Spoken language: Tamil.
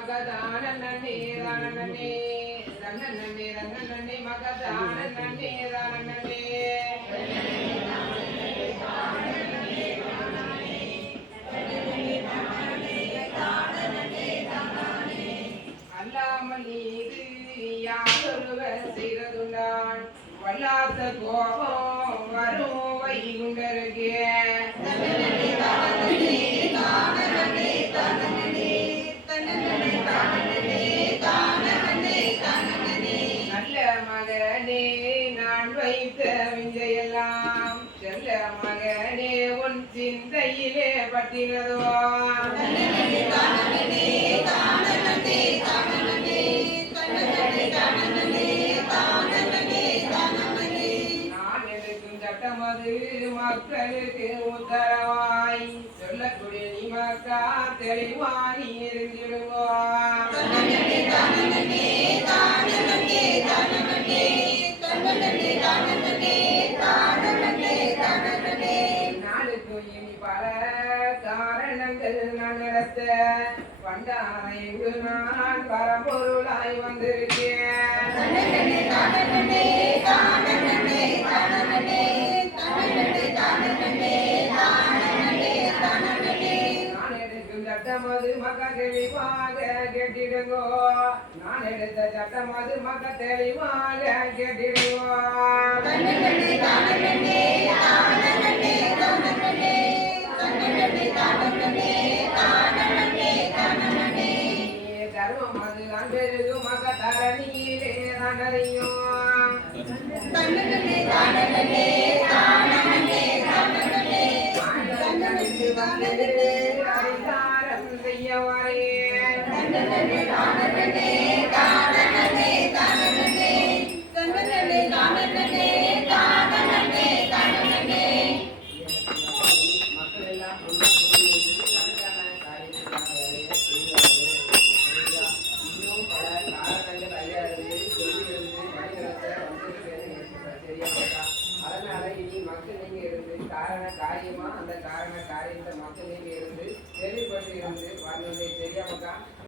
மகதானே தானே தன்னே தன்னே மகதானே தானே அல்லாமல் நீது யாரொருவர் செய்ததுண்டான் வல்லாத கோபம் வரும் வைகுண்டருகே நல்ல மகனே நான் வைத்த விஞ்சையெல்லாம் செல்ல மகனே உன் சிந்தையிலே பட்டினதோ நான் எடுக்கும் சட்டமது மக்களுக்கு உத்தரவாய் சொல்லக்கூடிய நீ மக்கா தெளிவானி இருந்திடுவோம் நாளுக்கு இனி பல காரணங்கள் நான் நடத்த பண்டாய்வு நான் பரம்பொருளாய் வந்திருக்கேன் நான் எடுக்கும் சட்டமது மக்க தெளிவாக கேட்டிடுங்கோ நான் எடுத்த சட்டமது மக்க தெளிவாக கேட்டிடுங்கோ தர்மம் அது அன்பெருகு மக தரணியிலே நகரையும் அதிகாரம் செய்ய வரேன் மக்கள் எல்லாம் இன்னும் பல காரணங்கள் ஐயா இருந்து சொல்லியிருந்து மனிதத்தை சரியாப்பட்டா அதனால இனி மக்கள் நீங்க இருந்து காரண காரியமா அந்த காரண காரியத்தை மக்கள் நீங்க இருந்து தெளிவுபட்டு இருந்து வாழ்ந்ததை சரியாப்பட்டா